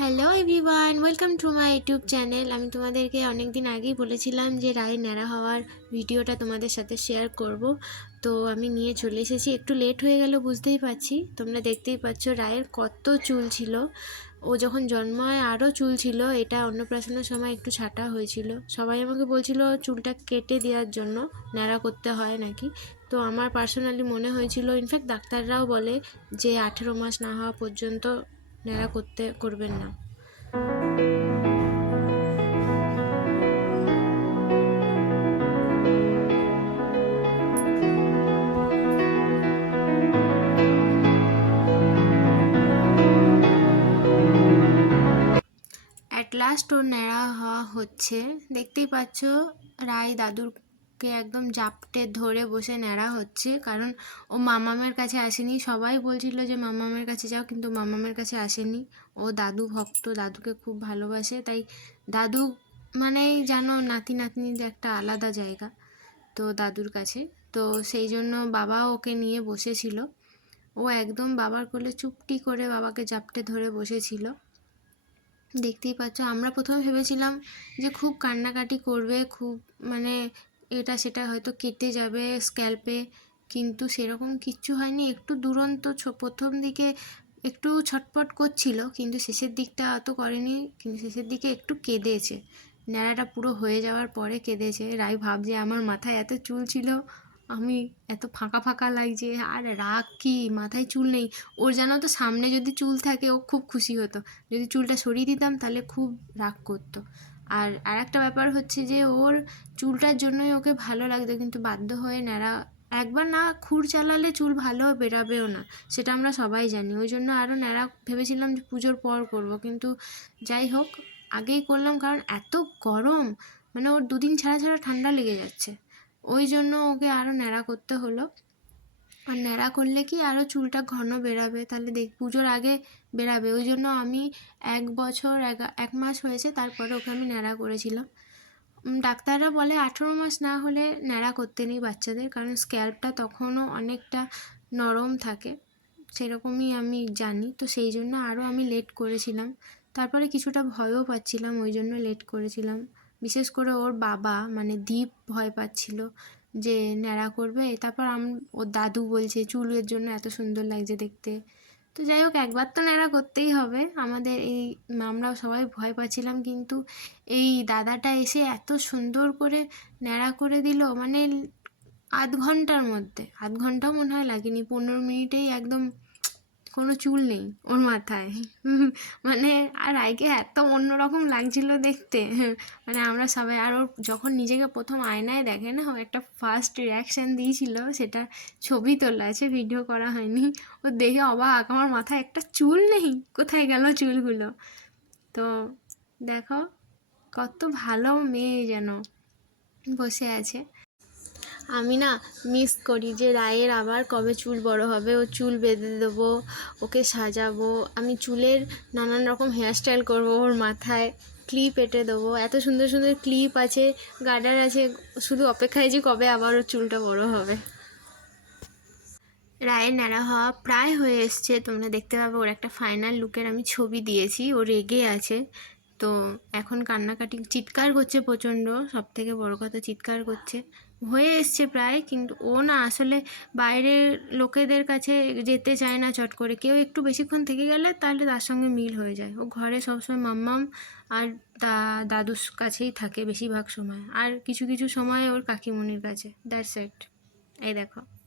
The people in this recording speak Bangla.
Hello everyone, welcome to my YouTube channel. আমি তোমাদেরকে অনেক দিন আগেই বলেছিলাম যে রায়ের ন্যাড়া হওয়ার ভিডিওটা তোমাদের সাথে শেয়ার করব। তো আমি নিয়ে চলে এসেছি। একটু লেট হয়ে গেল বুঝতেই পারছি, তোমরা দেখতেই পাচ্ছ রায়ের কত চুল ছিল। ও যখন জন্ম হয় আরও চুল ছিল, এটা অন্নপ্রাশনের সময় একটু ছাঁটা হয়েছিল। সবাই আমাকে বলছিল চুলটা কেটে দেওয়ার জন্য, ন্যাড়া করতে হয় নাকি। তো আমার পার্সোনালি মনে হয়েছিল, ইনফ্যাক্ট ডাক্তাররাও বলে যে 18 মাস না হওয়া পর্যন্ত ন্যাড়া করবেন না। অ্যাট লাস্ট ওর ন্যাড়া হওয়া হচ্ছে, দেখতেই পাচ্ছ। রায় দাদুরকে একদম জাপটে ধরে বসে ন্যাড়া হচ্ছে, কারণ ও মামামের কাছে আসেনি। সবাই বলছিল যে মামামের কাছে যাও, কিন্তু মামামের কাছে আসেনি। ও দাদু ভক্ত, দাদুকে খুব ভালোবাসে, তাই দাদু মানেই জানো নাতি নাতনির একটা আলাদা জায়গা তো দাদুর কাছে। তো সেই জন্য বাবা ওকে নিয়ে বসেছিল। ও একদম বাবার কোলে চুপটি করে বাবাকে জাপটে ধরে বসেছিল। দেখতেই পাচ্ছ, আমরা প্রথমে ভেবেছিলাম যে খুব কান্নাকাটি করবে, খুব মানে এটা সেটা হয়তো কেটে যাবে স্ক্যাল্পে, কিন্তু সেরকম কিচ্ছু হয়নি। একটু দুরন্ত প্রথম দিকে একটু ছটপট করছিল, কিন্তু শেষের দিকটা অত করেনি, কিন্তু শেষের দিকে একটু কেঁদেছে। ন্যাড়াটা পুরো হয়ে যাওয়ার পরে কেঁদেছে। রাই ভাবছে আমার মাথায় এত চুল ছিল, আমি এত ফাঁকা ফাঁকা লাগছে, আর রাগ কি, মাথায় চুল নেই। ওর জানো তো সামনে যদি চুল থাকে ও খুব খুশি হতো, যদি চুলটা সরিয়ে দিতাম তাহলে খুব রাগ করতো। আর আরেকটা ব্যাপার হচ্ছে যে ওর চুলটার জন্যই ওকে ভালো লাগতো, কিন্তু বাধ্য হয়ে ন্যাড়া একবার না খুর চালালে চুল ভালো বেরাবেও না, সেটা আমরা সবাই জানি। ওই জন্য আরও ন্যাড়া ভেবেছিলাম যে পুজোর পর করব, কিন্তু যাই হোক আগেই করলাম, কারণ এত গরম, মানে ওর দুদিন ছাড়া ছাড়া ঠান্ডা লেগে যাচ্ছে। ওই জন্য ওকে আরও ন্যাড়া করতে হলো। আর ন্যাড়া করলে কি আরও চুলটা ঘন বেরাবে, তাহলে পুজোর আগে বেরাবে। ওই জন্য আমি 1 বছর 1 মাস হয়েছে তারপরে ওকে আমি ন্যাড়া করেছিলাম। ডাক্তাররা বলে 18 মাস না হলে ন্যাড়া করতে নেই বাচ্চাদের, কারণ স্ক্যাল্পটা তখনও অনেকটা নরম থাকে, সেরকমই আমি জানি। তো সেই জন্য আরও আমি লেট করেছিলাম। তারপরে কিছুটা ভয়ও পাচ্ছিলাম, ওই জন্য লেট করেছিলাম। বিশেষ করে ওর বাবা মানে দীপ ভয় পাচ্ছিল যে ন্যাড়া করবে। তারপর ওর দাদু বলছে চুলের জন্য এত সুন্দর লাগছে দেখতে। তো যাই হোক, একবার তো ন্যাড়া করতেই হবে আমাদের। আমরাও সবাই ভয় পাচ্ছিলাম, কিন্তু এই দাদাটা এসে এত সুন্দর করে ন্যাড়া করে দিল, মানে আধ ঘন্টার মধ্যে, আধ ঘন্টাও মনে হয় লাগেনি, 15 মিনিটেই একদম কোনো চুল নেই ওর মাথায়। মানে আর রায়কে এত অন্যরকম লাগছিল দেখতে, মানে আমরা সবাই। আর ওর যখন নিজেকে প্রথম আয়নায় দেখে না, ও একটা ফার্স্ট রিয়াকশান দিয়েছিল, সেটা ছবি তোলা আছে, ভিডিও করা হয়নি। ও দেখে অবাক, আমার মাথায় একটা চুল নেই, কোথায় গেল চুলগুলো। তো দেখো কত ভালো মেয়ে যেন বসে আছে। আমি না মিস করি যে রায়ের আবার কবে চুল বড় হবে, ও চুল বেঁধে দেবো, ওকে সাজাবো, আমি চুলের নানান রকম হেয়ারস্টাইল করবো, ওর মাথায় ক্লিপ এঁটে দেবো। এত সুন্দর সুন্দর ক্লিপ আছে, গার্ডার আছে, শুধু অপেক্ষায় যে কবে আবার ওর চুলটা বড় হবে। রায়ের ন্যাড়া হওয়া প্রায় হয়ে এসছে, তোমরা দেখতে পাবে। ওর একটা ফাইনাল লুকের আমি ছবি দিয়েছি, ও রেগে আছে। তো এখন কান্নাকাটি চিৎকার করছে প্রচণ্ড, সব থেকে বড় কথা চিৎকার করছে। হয়ে এসছে প্রায়, কিন্তু ও না আসলে বাইরের লোকেদের কাছে যেতে চায় না চট করে। কেউ একটু বেশিক্ষণ থেকে গেলে তাহলে তার সঙ্গে মিল হয়ে যায়। ও ঘরে সবসময় মাম্মাম আর দাদুর কাছেই থাকে বেশিরভাগ সময়, আর কিছু কিছু সময় ওর কাকিমণির কাছে। That's it. এই দেখো।